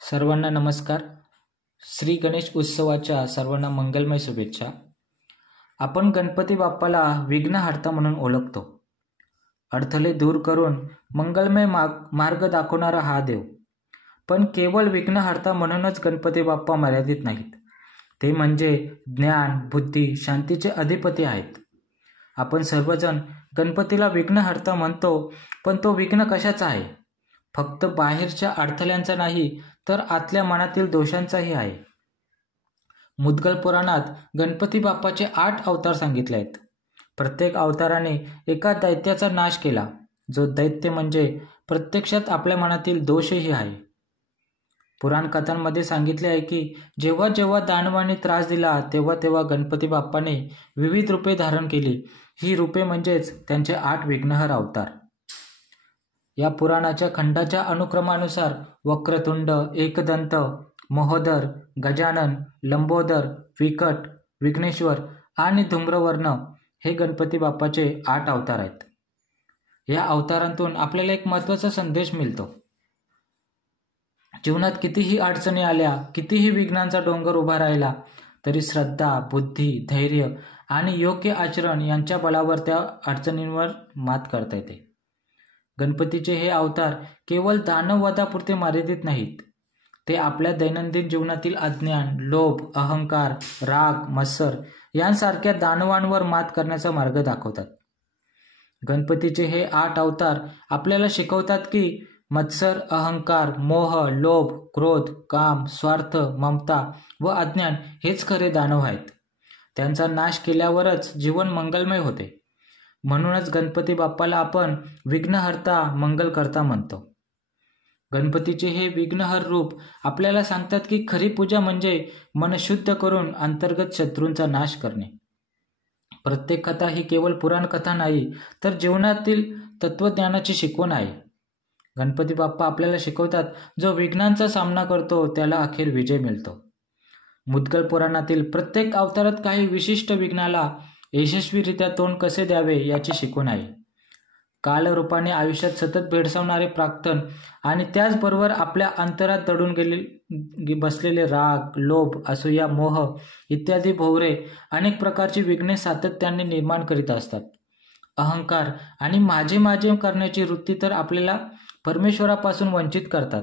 सर्वांना नमस्कार. श्री गणेश उत्सवाच्या सर्वांना मंगलमय शुभेच्छा. आपण गणपती बाप्पाला विघ्नहर्ता म्हणून ओळखतो. अडथळे दूर करून मंगलमय मार्ग दाखवणारा हा देव. पण केवळ विघ्नहर्ता म्हणूनच गणपती बाप्पा मर्यादित नाहीत. ते म्हणजे ज्ञान, बुद्धी, शांतीचे अधिपती आहेत. आपण सर्वजण गणपतीला विघ्नहर्ता म्हणतो, पण तो विघ्न कशाचा आहे? फक्त बाहेरच्या अडथळ्यांचा नाही, तर आतल्या मनातील दोषांचाही आहे. मुद्गल पुराणात गणपती बाप्पाचे 8 अवतार सांगितले आहेत. प्रत्येक अवताराने एका दैत्याचा नाश केला, जो दैत्य म्हणजे प्रत्यक्षात आपल्या मनातील दोषही आहे. पुराण कथांमध्ये सांगितले आहे की जेव्हा जेव्हा दानवांनी त्रास दिला, तेव्हा तेव्हा गणपती बाप्पाने विविध रूपे धारण केली. ही रूपे म्हणजेच त्यांचे 8 विघ्नहर अवतार. या पुराणाच्या खंडाच्या अनुक्रमानुसार वक्रतुंड, एकदंत, महोदर, गजानन, लंबोदर, विकट, विघ्नेश्वर आणि धूम्रवर्ण हे गणपती बाप्पाचे 8 अवतार आहेत. या अवतारांतून आपल्याला एक महत्त्वाचा संदेश मिळतो. जीवनात कितीही अडचणी आल्या, कितीही विघ्नांचा डोंगर उभा राहिला, तरी श्रद्धा, बुद्धी, धैर्य आणि योग्य आचरण यांच्या बळावर त्या अडचणींवर मात करता येते. गणपतीचे हे अवतार केवळ दानववधापुरते मर्यादित नाहीत. ते आपल्या दैनंदिन जीवनातील अज्ञान, लोभ, अहंकार, राग, मत्सर यांसारख्या दानवांवर मात करण्याचा मार्ग दाखवतात. गणपतीचे हे 8 अवतार आपल्याला शिकवतात की मत्सर, अहंकार, मोह, लोभ, क्रोध, काम, स्वार्थ, ममता व अज्ञान हेच खरे दानव आहेत. त्यांचा नाश केल्यावरच जीवन मंगलमय होते. म्हणूनच गणपती बाप्पाला आपण विघ्नहर्ता, मंगलकर्ता म्हणतो. गणपतीचे हे विघ्नहर रूप आपल्याला सांगतात की खरी पूजा म्हणजे मन शुद्ध करून अंतर्गत शत्रूंचा नाश करणे. प्रत्येक कथा ही केवळ पुराण कथा नाही, तर जीवनातील तत्वज्ञानाची शिकवण आहे. गणपती बाप्पा आपल्याला शिकवतात, जो विघ्नांचा सामना करतो त्याला अखेर विजय मिळतो. मुद्गल पुराणातील प्रत्येक अवतारात काही विशिष्ट विघ्नाला यशस्वीरित्या तोंड कसे द्यावे याची शिकवण आहे. कालरूपाने आयुष्यात सतत भेडसावणारे प्राक्तन आणि त्याचबरोबर आपल्या अंतरात दडून बसलेले राग, लोभ, असूया, मोह इत्यादी भोवरे अनेक प्रकारची विघ्ने सातत्याने निर्माण करीत असतात. अहंकार आणि माझे माझे करण्याची वृत्ती तर आपल्याला परमेश्वरापासून वंचित करतात.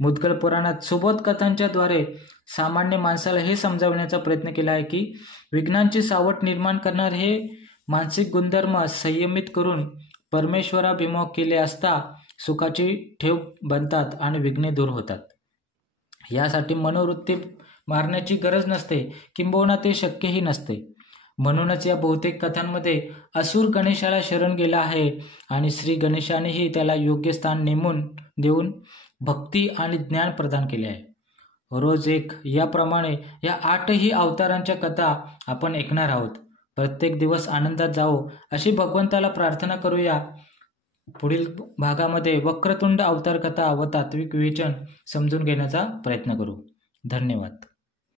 मुद्गल पुराणात सुबोध कथांच्या द्वारे सामान्य माणसाला हे समजावण्याचा प्रयत्न केला आहे की विघ्नांची सावट निर्माण करणारे हे मानसिक गुणधर्म संयमित करून परमेश्वराभिमुख केले असता सुखाची ठेव बनतात आणि विघ्ने दूर होतात. यासाठी मनोवृत्ती मारण्याची गरज नसते, किंबहुना ते शक्यही नसते. म्हणूनच या बहुतेक कथांमध्ये असुर गणेशाला शरण गेला आहे आणि श्री गणेशानेही त्याला योग्य स्थान नेमून देऊन भक्ती आणि ज्ञान प्रदान केले आहे. रोज एक याप्रमाणे या 8ही अवतारांच्या कथा आपण ऐकणार आहोत. प्रत्येक दिवस आनंदात जावो अशी भगवंताला प्रार्थना करूया. पुढील भागामध्ये वक्रतुंड अवतार कथा व तात्विक विवेचन समजून घेण्याचा प्रयत्न करू. धन्यवाद.